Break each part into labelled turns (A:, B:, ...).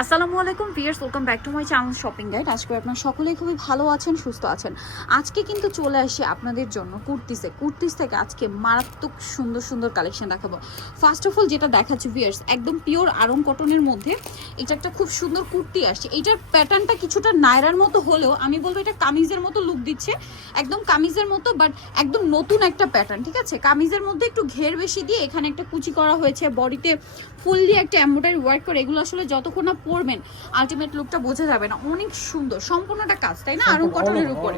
A: আসসালামু আলাইকুম viewers welcome back to my channel shopping guide আজকে আপনারা সকলেই খুবই ভালো আছেন, সুস্থ আছেন। আজকে কিন্তু চলে আসি আপনাদের জন্য কুর্তিসে কুর্তিস থেকে আজকে মারাত্মক সুন্দর সুন্দর কালেকশন দেখাবো। ফার্স্ট অফ অল যেটা দেখাচ্ছি ভিয়ার্স একদম পিওর আরং কটনের মধ্যে, এটা একটা খুব সুন্দর কুর্তি আসছে। এইটার প্যাটার্নটা কিছুটা নায়রার মতো হলেও, আমি বলব এটা কামিজের মতো লুক দিচ্ছে। একদম কামিজের মতো বাট একদম নতুন একটা প্যাটার্ন ঠিক আছে? কামিজের মধ্যে একটু ঘের বেশি দিয়ে এখানে একটা কুচি করা হয়েছে। বডিতে ফুললি একটা এম্ব্রয়ডারি ওয়ার্ক করে। এগুলো আসলে যতক্ষণ না পরবেন আলটিমেট লুকটা বোঝা যাবে না। অনেক সুন্দর সম্পূর্ণটা কাজ তাই না? আরং কটনের উপরে।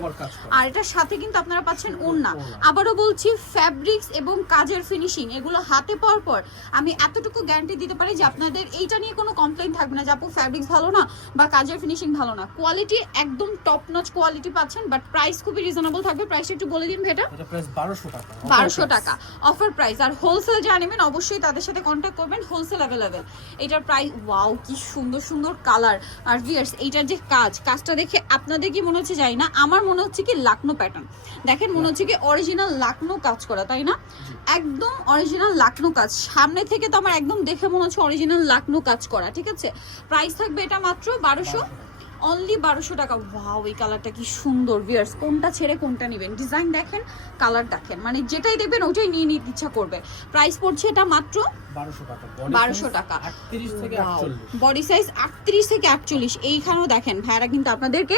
A: আর এটার সাথে কিন্তু আপনারা পাচ্ছেন ওড়না। আবারও বলছি ফ্যাব্রিক্স এবং কাজের ফিনিশিং এগুলো হাতে পাওয়ার পর আমি এতটুকু গ্যারান্টি দিতে পারি যে আপনাদের এইটা নিয়ে কোনো কমপ্লেন থাকবে না যে আপু ফ্যাব্রিক্স ভালো না বা কাজের ফিনিশিং ভালো না। কোয়ালিটি একদম টপ নচ কোয়ালিটি পাচ্ছেন বাট প্রাইস খুবই রিজনেবল থাকবে। প্রাইস একটু বলে দিন ভেটা
B: এটা প্রাইস 1200 টাকা।
A: বারোশো টাকা। অফার প্রাইস আর হোলসেল যা নেবেন অবশ্যই তাদের সাথে কন্ট্যাক্ট করবেন হোলসেল অ্যাভেলেবেল এটার প্রাইস ওয়াও কি সুন্দর সুন্দর সুন্দর কালার আর ভিয়ার্স এইটার যে কাজ কাজটা দেখে আপনাদের কি মনে হচ্ছে যাই না আমার মনে হচ্ছে কি লাকনো প্যাটার্ন দেখেন মনে হচ্ছে কি অরিজিনাল লাকনো কাজ করা তাই না? একদম অরিজিনাল লাকনো কাজ। সামনে থেকে তো আমার একদম দেখে মনে হচ্ছে অরিজিনাল লাকনো কাজ করা ঠিক আছে? প্রাইস থাকবে এটা মাত্র বারোশো অনলি বারোশো টাকা। ওয়াও এই কালারটা কি সুন্দর ভিয়ার্স কোনটা ছেড়ে কোনটা নেবেন? ডিজাইন দেখেন কালার দেখেন। মানে যেটাই দেখবেন ওটাই নিয়ে নিতে ইচ্ছা করবে। প্রাইস পড়ছে এটা মাত্র
B: 1200 টাকা
A: 1200 টাকা।
B: 38 থেকে 48
A: বডি সাইজ আটত্রিশ থেকে আটচল্লিশ। এইখানেও দেখেন কিন্তু আপনাদেরকে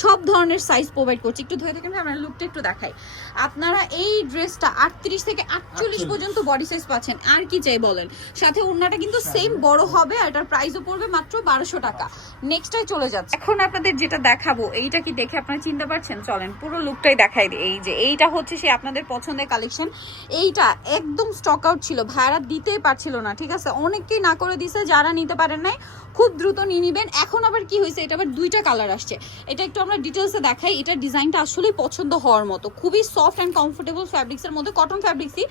A: সব ধরনের সাইজ প্রোভাইড করছে। একটু ধরে থাকেন আমরা লুকটা একটু দেখাই। আপনারা এই ড্রেসটা আটত্রিশ থেকে আটচল্লিশ পর্যন্ত বডি সাইজ পাচ্ছেন। আর কি চাই বলেন? সাথে ওড়নাটা কিন্তু সেম বড় হবে আর এটার প্রাইসও পড়বে মাত্র বারোশো টাকা। নেক্সটাই চলে যাচ্ছে। এখন আপনাদের যেটা দেখাবো, এইটা কি দেখে আপনারা চিনতে পারছেন? চলেন, পুরো লুকটাই দেখাই দিই। এই যে, এইটা হচ্ছে সে আপনাদের পছন্দের কালেকশন এইটা একদম স্টক আউট ছিল ভাড়া দিতেই পারছিল না, ঠিক আছে? অনেকেই না করে দিছে, যারা নিতে পারেন নাই, খুব দ্রুত নিয়ে নিবেন। এখন আবার কি হয়েছে, এটা আবার দুইটা কালার আসছে। এটা একটু আমরা ডিটেলসে দেখাই এটার ডিজাইনটা আসলেই পছন্দ হওয়ার মতো। খুবই সফট অ্যান্ড কমফোর্টেবল ফ্যাব্রিক্সের মধ্যে কটন ফ্যাব্রিক্সই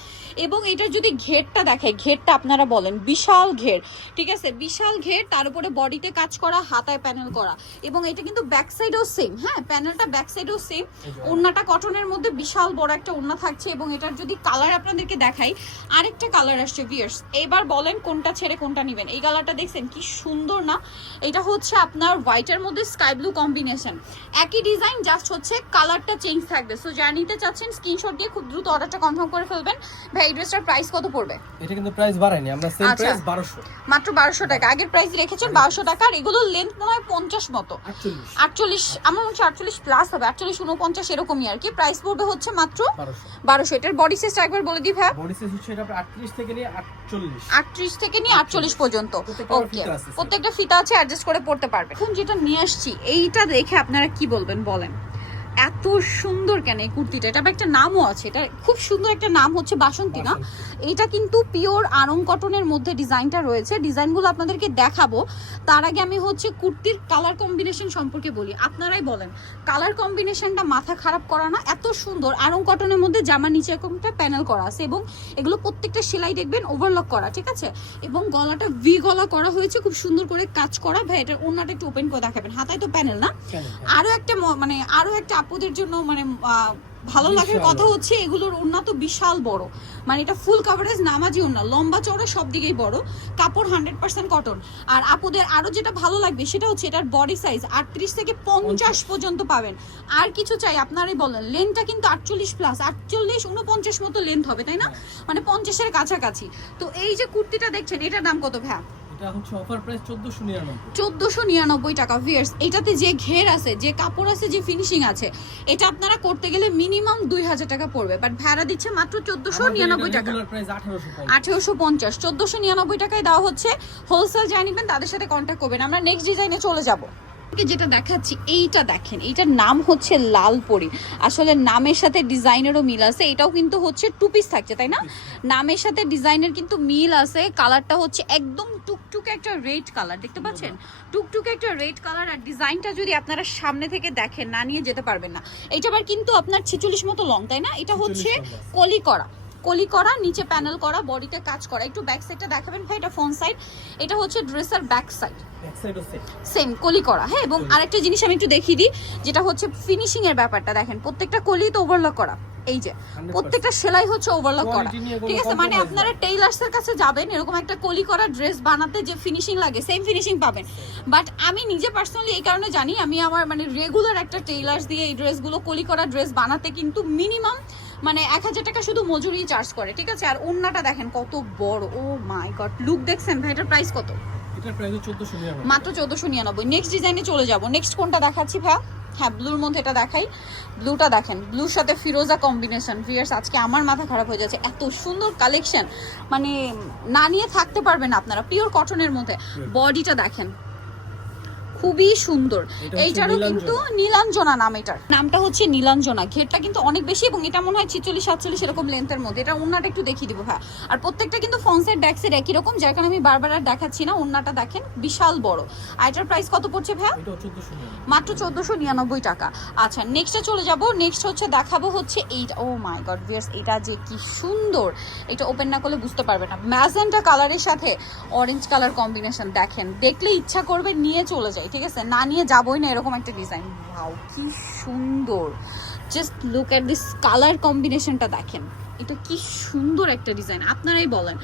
A: এবং এটার যদি ঘেরটা দেখাই, ঘেরটা আপনারা বলেন, বিশাল ঘের, ঠিক আছে? বিশাল ঘের, তার উপরে বডিতে কাজ করা, হাতায় প্যানেল করা। এবং এটা কিন্তু ব্যাক সাইডও সেম হ্যাঁ প্যানেলটা ব্যাক সাইডও সেম ওড়নাটা কটনের মধ্যে বিশাল বড় একটা ওড়না থাকছে এবং এটার যদি কালার আপনাদেরকে দেখাই আরেকটা কালার আসছে ভিয়ার্স এবার বলেন কোনটা ছেড়ে কোনটা নেবেন। এই কালারটা দেখছেন কি সুন্দর না? এটা হচ্ছে আপনার হোয়াইটের মধ্যে স্কাই ব্লু কম্বিনেশন একই ডিজাইন জাস্ট হচ্ছে কালারটা চেঞ্জ থাকবে। সো যা নিতে চাচ্ছেন স্ক্রিনশট দিয়ে খুব দ্রুত অর্ডারটা কনফার্ম করে ফেলবেন। ভাই এই ড্রেসটার প্রাইস কত পড়বে?
B: এটা কিন্তু প্রাইস বাড়ায়নি আমরা সেম। প্রাইস 1200
A: মাত্র বারোশো টাকা। আগের প্রাইস রেখেছেন বারোশো টাকা আর এগুলো লেন্থ মনে হয় পঞ্চাশ মতো আটচল্লিশ। আমার মনে হচ্ছে আটচল্লিশ প্লাস হবে। আটচল্লিশ উনপঞ্চাশ এরকমই আর কি। প্রাইস পড়বে হচ্ছে মাত্র
B: 1200
A: বারোশো। এটার বডি সাইজটা একবার বলে দিই ভাই।
B: বডি সাইজ হচ্ছে এটা আপনার 38 থেকে নিয়ে 48
A: আটত্রিশ থেকে নিয়ে আটচল্লিশ পর্যন্ত। ওকে প্রত্যেকটা ফিতা আছে অ্যাডজাস্ট করে পড়তে পারবে এখন যেটা নিয়ে আসছি এইটা দেখে আপনারা কি বলবেন বলেন। এত সুন্দর কেন এই কুর্তিটা? এটা একটা নামও আছে। এটা খুব সুন্দর একটা নাম হচ্ছে বাসন্তী না? এটা কিন্তু পিওর আরং কটনের মধ্যে ডিজাইনটা রয়েছে। ডিজাইনগুলো আপনাদেরকে দেখাবো। তার আগে আমি হচ্ছে কুর্তির কালার কম্বিনেশন সম্পর্কে বলি। আপনারাই বলেন কালার কম্বিনেশনটা মাথা খারাপ করা না এত সুন্দর। আরং কটনের মধ্যে জামা নিচে এরকমটা প্যানেল করা আছে এবং এগুলো প্রত্যেকটা সেলাই দেখবেন ওভারলক করা ঠিক আছে? এবং গলাটা ভি গলা করা হয়েছে খুব সুন্দর করে কাজ করা। ভাই এটা ওনাটা একটু ওপেন করে দেখাবেন। হাতায় তো প্যানেল না?
B: কেন?
A: আরও একটা মানে আরও একটা আপুদের জন্য মানে ভালো লাগার কথা হচ্ছে এগুলোর ওড়না তো বিশাল বড়। মানে এটা ফুল কাভারেজ নামাজি ওড়না লম্বা চড়া সব দিকেই বড় কাপড় হান্ড্রেড পার্সেন্ট কটন আর আপুদের আরও যেটা ভালো লাগবে সেটা হচ্ছে এটার বডি সাইজ আটত্রিশ থেকে পঞ্চাশ পর্যন্ত পাবেন। আর কিছু চাই আপনারাই বলেন লেনটা কিন্তু আটচল্লিশ প্লাস আটচল্লিশ উনপঞ্চাশ মতো লেন্থ হবে তাই না? মানে পঞ্চাশের কাছাকাছি। তো এই যে কুর্তিটা দেখছেন এটার দাম কত ভ্যা
B: এটা হচ্ছে অফার প্রাইস 1499
A: চোদ্দোশো নিরানব্বই টাকা এটাতে যে ঘের আছে যে কাপড় আছে যে ফিনিশিং আছে এটা আপনারা করতে গেলে মিনিমাম দুই হাজার টাকা পড়বে বাট ভাড়া দিচ্ছে মাত্র চোদ্দোশো নিরানব্বই টাকা।
B: রেগুলার প্রাইস 1850
A: আঠেরোশো পঞ্চাশ চোদ্দোশো নিরানব্বই টাকায় দেওয়া হচ্ছে হোলসেল নিবেন তাদের সাথে কন্ট্যাক্ট করবেন। আমরা নেক্সট ডিজাইনে চলে যাব। যেটা দেখাচ্ছি এইটা দেখেন এইটার নাম হচ্ছে লালপরি। আসলে নামের সাথে ডিজাইনেরও মিল আছে এটাও কিন্তু হচ্ছে টু পিস থাকছে তাই না? নামের সাথে ডিজাইনের কিন্তু মিল আছে কালারটা হচ্ছে একদম টুকটুকে একটা রেড কালার দেখতে পাচ্ছেন? টুকটুকে একটা রেড কালার আর ডিজাইনটা যদি আপনারা সামনে থেকে দেখেন না নিয়ে যেতে পারবেন না। এটা আবার কিন্তু আপনার ছেচল্লিশ মতো লং তাই না? এটা হচ্ছে
B: 46
A: কলি করা। কলি করা নিচে প্যানেল করা বডিতে কাজ করা। একটু ব্যাক সাইডটা দেখাবেন ভাই এটা ফ্রন্ট সাইড এটা হচ্ছে ড্রেসের ব্যাক সাইড
B: সেম
A: কলি করা হ্যাঁ এবং আরেকটা জিনিস আমি একটু দেখিয়ে দিই যেটা হচ্ছে ফিনিশিং এর ব্যাপারটা দেখেন প্রত্যেকটা কলি তো ওভারলক করা এই যে প্রত্যেকটা সেলাই হচ্ছে ওভারলক করা। ঠিক আছে? মানে আপনারা টেইলার্স এর কাছে যাবেন এরকম একটা কলি করা ড্রেস বানাতে যে ফিনিশিং লাগে সেম ফিনিশিং পাবেন। বাট আমি নিজে পার্সোনালি এই কারণে জানি আমি আমার মানে রেগুলার একটা টেইলার্স দিয়ে এই ড্রেসগুলো কলি করা ড্রেস বানাতে কিন্তু মিনিমাম মানে এক হাজার টাকা শুধু মজুরি চার্জ করে ঠিক আছে? আর ওন্নাটা দেখেন কত বড় ও মাই গড লুক দেখছেন ভাই এটার প্রাইস কত? মাত্র চোদ্দশো নিরানব্বই। নেক্সট ডিজাইনে চলে যাব। নেক্সট কোনটা দেখাচ্ছি ভাইয়া হ্যাঁ ব্লুর মধ্যে এটা দেখাই। ব্লুটা দেখেন ব্লুর সাথে ফিরোজা কম্বিনেশন ভিয়ার্স আজকে আমার মাথা খারাপ হয়ে যাচ্ছে। এত সুন্দর কালেকশন মানে না নিয়ে থাকতে পারবেন আপনারা পিওর কটনের মধ্যে। বডিটা দেখেন খুবই সুন্দর। এইটারও কিন্তু নীলাঞ্জনা নাম এটার। নামটা হচ্ছে নীলাঞ্জনা। ঘেরটা কিন্তু অনেক বেশি এবং এটা মনে হয় ছিচল্লিশ সাতচল্লিশ এরকম লেন্থের মধ্যে। এটা ওন্নাটা একটু দেখিয়ে দিব হ্যাঁ। আর প্রত্যেকটা কিন্তু ফন্সের ব্যাকসের একই রকম। যার কারণে আমি বারবার আর দেখাচ্ছি না। ওন্নাটা দেখেন বিশাল বড়। আর এটার প্রাইস কত পড়ছে ভাইয়া?
B: নিরানব্বই।
A: মাত্র চোদ্দশো নিরানব্বই টাকা। আচ্ছা নেক্সটে চলে যাব। নেক্সট হচ্ছে দেখাবো হচ্ছে এইটা ও মাই গড ভিয়ার্স এটা যে কি সুন্দর! এটা ওপেন না করলে বুঝতে পারবে না। ম্যাজেন্টা কালারের সাথে অরেঞ্জ কালার কম্বিনেশন দেখেন। দেখলে ইচ্ছা করবে নিয়ে চলে যায় ঠিক আছে? না নিয়ে যাবোই না, এরকম একটা ডিজাইন ভাও কি সুন্দর। Just look at this colour কম্বিনেশনটা দেখেন। এটা কি সুন্দর একটা ডিজাইন আপনারাই বলেন।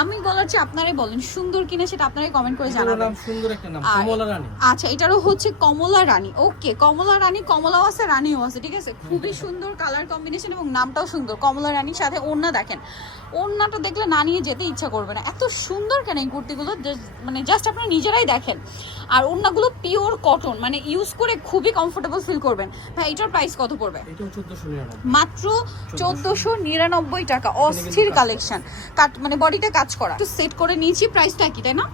A: আমি বলার চেয়ে আপনারাই বলেন সুন্দর কিনা সেটা আপনারাই কমেন্ট করে জানাবেন।
B: নাম সুন্দর একটা নাম কমলা রানী।
A: আচ্ছা এটারও হচ্ছে কমলা রানী। ওকে কমলা রানী কমলাও আছে রানীও আছে ঠিক আছে? খুবই সুন্দর কালার কম্বিনেশন এবং নামটাও সুন্দর কমলা রানীর সাথে ওড়না দেখেন। ওড়নাটা দেখলে না নিয়ে যেতে ইচ্ছা করবে না। এত সুন্দর কেন এই কুর্তিগুলো? মানে জাস্ট আপনারা নিজেরাই দেখেন। আর ওড়নাগুলো পিওর কটন মানে ইউজ করে খুবই কমফোর্টেবল ফিল করবেন। ভাই এটার প্রাইস কত পড়বে?
B: এটাও চোদ্দশো নিরানব্বই।
A: নিরানব্বই টাকা অস্থির কালেকশন কাট মানে বডিটা কাজ করা। একটু সেট করে নিয়েছি প্রাইসটা কি তাই না?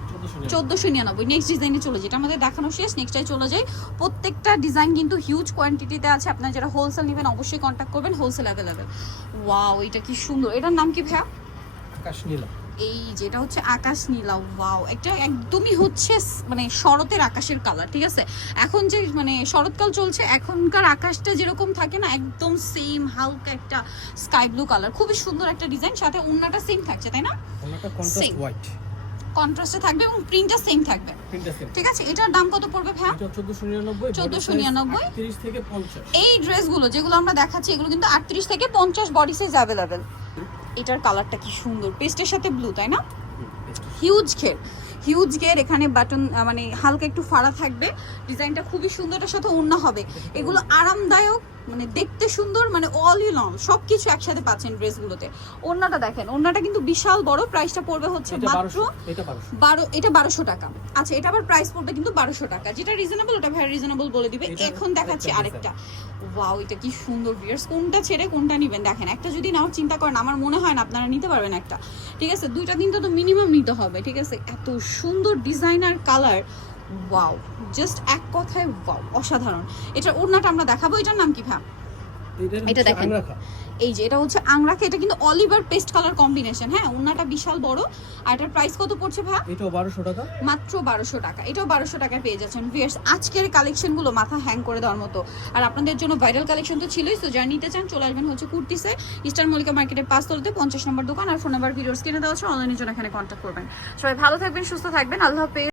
B: চোদ্দোশো নিরানব্বই।
A: নিরানব্বই। নেক্সট ডিজাইনে চলে যেটা আমাদের দেখানো শেষ নেক্সটাই চলে যাই। প্রত্যেকটা ডিজাইন কিন্তু হিউজ কোয়ান্টিটিতে আছে। আপনারা যারা হোলসেল নেবেন অবশ্যই কন্ট্যাক্ট করবেন। হোলসেল অ্যাভেলেবেল ওয়াও এটা কি সুন্দর। এটার নাম কি ভাইয়া?
B: আকাশ নীলা।
A: এই যেটা হচ্ছে আকাশ নীলা ওয়াও একটা একদমই হচ্ছে মানে শরতের আকাশের কালার ঠিক আছে? এখন যে মানে শরৎকাল চলছে এখনকার আকাশটা যেরকম থাকে না একদম সেম হালকা একটা স্কাই ব্লু কালার খুবই সুন্দর একটা ডিজাইন সাথে ওন্নাটা সেম থাকছে তাই না?
B: হোয়াইট
A: কন্ট্রাস্টে থাকবে এবং প্রিন্টটা সেম থাকবে। ঠিক আছে? এটার দাম কত পড়বে
B: নিরানব্বই
A: 1499
B: তিরিশ থেকে পঞ্চাশ।
A: এই ড্রেসগুলো যেগুলো আমরা দেখাচ্ছি এগুলো কিন্তু আটত্রিশ থেকে পঞ্চাশ বডি সাইজ অ্যাভেলেবেল এটার কালারটা কি সুন্দর। পেস্টের সাথে ব্লু তাই না? হিউজ ঘের। হিউজ ঘের এখানে বাটন মানে হালকা একটু ফাড়া থাকবে। ডিজাইনটা খুবই সুন্দর এটার সাথে অন্য হবে। এগুলো আরামদায়ক মানে দেখতে সুন্দর মানে অল ইন অল সব কিছু একসাথে পাচ্ছেন ড্রেসগুলোতে। ওড়নাটা দেখেন ওড়নাটা কিন্তু বিশাল বড় প্রাইসটা পড়বে হচ্ছে মাত্র বারো এটা বারোশো টাকা। আচ্ছা এটা আবার প্রাইস পড়বে কিন্তু বারোশো টাকা। যেটা রিজনেবল ওটা ভাই রিজনেবল বলে দিবে। এখন দেখাচ্ছি
B: আরেকটা।
A: ওয়াও এটা কি সুন্দর ভিয়ার্স কোনটা ছেড়ে কোনটা নেবেন? দেখেন একটা যদি নাও চিন্তা করেন আমার মনে হয় না আপনারা নিতে পারবেন একটা। ঠিক আছে দুইটা দিন তো মিনিমাম নিতে হবে ঠিক আছে? এত সুন্দর ডিজাইনার কালার ওয়াও জাস্ট এক কথায় ওয়াও অসাধারণ। এটার ওড়নাটা আমরা দেখাবো। এটার নাম কি ভ্যা এটা
B: দেখেন।
A: এই যে এটা হচ্ছে আংরাকে এটা কিন্তু অলিভার পেস্ট কালার কম্বিনেশন হ্যাঁ ওড়নাটা বিশাল বড়। আর এটার প্রাইস কত পড়ছে ভ্যা
B: এটাও বারোশো টাকা।
A: মাত্র বারোশো টাকা। এটাও বারোশো টাকায় পেয়ে যাচ্ছেন। ভিয়ার্স আজকের কালেকশনগুলো মাথা হ্যাং করে দেওয়ার মতো। আর আপনাদের জন্য ভাইরাল কালেকশন তো ছিলই। তো যারা নিতে চান চলে আসবেন হচ্ছে কুর্তিসে। ইস্টার মল্লিকা মার্কেটের পাঁচ তলতে পঞ্চাশ নম্বর দোকান। আর ফোন নাম্বার ভিডিওস কিনে দেওয়া হচ্ছে অনলাইনের জন্য এখানে কন্ট্যাক্ট করবেন। সবাই ভালো থাকবেন সুস্থ থাকবেন। আল্লাহ হাফেজ।